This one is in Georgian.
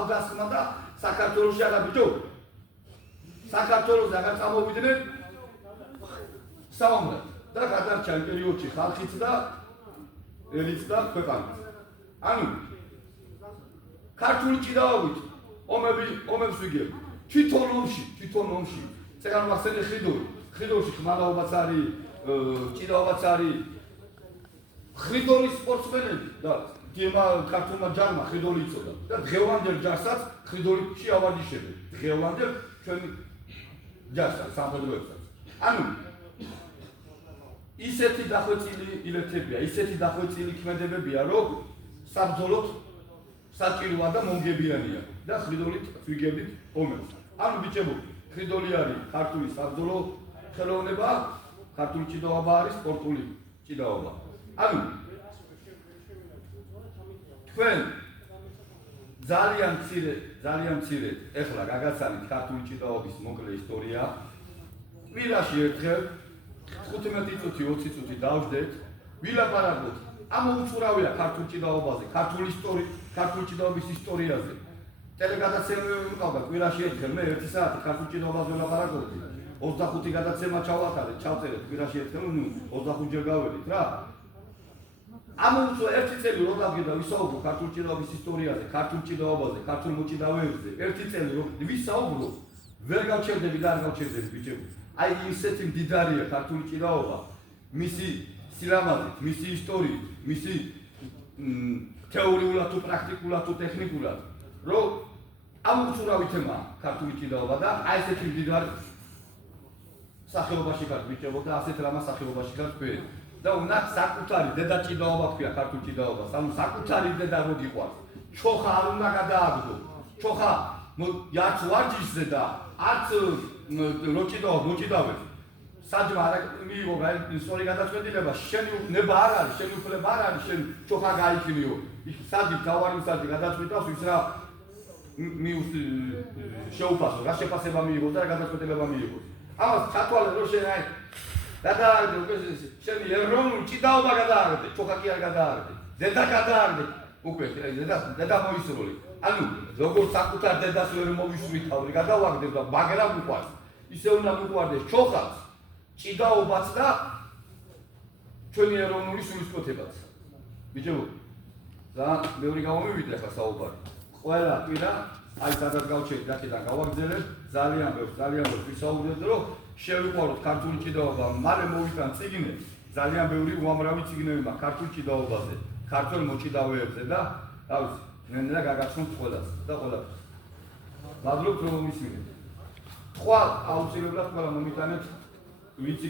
თავდასხმა და საქართველოში არა ბიჭო. საქართველოს რაღაც წამოვიდნენ საომრად და გადარჩა იმ პერიოდში ხალხიც და ელიც და ქვეყანაც. ანუ ქართული ჭიდაობით ომებს ვიგებ. თვითონ ომში. წეგან მახსენე ხიდორში ხმალაობაც არის, ჭიდაობაც არის. ხიდორის სპორტსმენები და გემა ქართულმა ჯარმა ხიდორი იწოდა და დღევანდელ ჯარსაც ხიდორში ავარჯიშებენ. დღევანდელ ჩვენი ჯარსაც სამხედროებსაც. ანუ ისეთი დახვეწილი ილეთებია, ისეთი დახვეწილი ქმედებებია, რომ საბრძოლოდ საჭიროა და მომგებიანია და ხიდოლით ვიგებდით ომებს. ანუ ბიჭებო, ხიდოლი არის ქართული საბრძოლო ხელოვნება, ქართული ჭიდაობა არის სპორტული ჭიდაობა. ანუ თქვენ ძალიან მცირე ეხლა გაგაცანით ქართული ჭიდაობის მოკლე ისტორია. კვირაში ერთხელ 15 წუთი 20 წუთი დავждეთ, ვილაპარაკოთ. ამოუწურავია ქართული ჭიდაობაზე, ქართული ჭიდაობის ისტორიაზე. ტელეგადაცემები მიყავდა კვირაში ერთხელ, მე 1 საათი ქართული ჭიდაობაზე ვილაპარაკობდი. 25 გადაცემა ჩავახალეთ, ჩავწერეთ კვირაში ერთხელ, 25 ჯერ გავედით რა. ამოუწურავ 1 წელი რომ დავგედა ვისაუბრო ქართული ჭიდაობის ისტორიაზე, ქართული ჭიდაობაზე, ქართულ მოჭიდავეებზე. 1 წელი რომ ვისაუბრო, ვერ გავჩერდები და არ გავჩერდები ბიჭებო. აი ისეთი მდიდარია ქართული ჭიდაობა, მისი სილამაზით, მისი ისტორიით, მისი თეორიულად თუ პრაქტიკულად თუ ტექნიკურად, რომ ამოუწურავი თემაა ქართული ჭიდაობა და აი ესეთი მდიდარი სახეობაში ხარ ბიჭებო და ასეთ რამას სახეობაში ხარ თქვენ. და უნდა საკუთარი დედა ჭიდაობა ქვია ქართული ჭიდაობას, ანუ საკუთარი დედა რო გიყვარს, ჩოხა არ უნდა გადააგდო. ჩოხა არც ვარჯიშზე და არც მოჭიდავებს. საჯმა არ მიიღო სწორი გადაწყვეტილება, შენი ნება არ არის, შენი უფლება არ არის, შენ ჩოხა გაიქნიო. საჯი თავარი საჯი გადაწყვიტავს ის რა შეუფასო, რა შეფასება მიიღო და რა გადაწყვეტილება მიიღო. ამას ჩათვალე რომ შენ აი გადააგდე უკვე შენი ეროვნული ჭიდაობა გადააგდე, ჩოხა კი არ გადააგდე. დედა გადააგდე უკვე დედა მოისროლე. ანუ როგორ საკუთარ დედას ვერ მოვისვრითავდი, გადავაგდებ და მაგრამ უყვარს. ისე უნდა მიყვარდეს ჩოხაც, ჭიდაობაც და ჩვენი ეროვნული სულისკვეთებაც. ბიჭებო, ძალიან ბევრი გამომივიდა ახლა საუბარი. ყველა კვირა აი სადაც გავჩერდით, აქედან გავაგზავნეთ, ძალიან ბევრს ვისაუბრეთ, რომ შევიყვაროთ ქართული ჭიდაობა. მალე მოვიტან წიგნი, ძალიან ბევრი უამრავი წიგნები მაქვს ქართულ ჭიდაობაზე, ქართულ მოჭიდავეებზე და თავის ნენდა გაგაცნობთ ყველას და ყველაფერს. მადლობთ რომ მისმინეთ. თქვა აუცილებლად ყველა მომიტანეთ ვიცი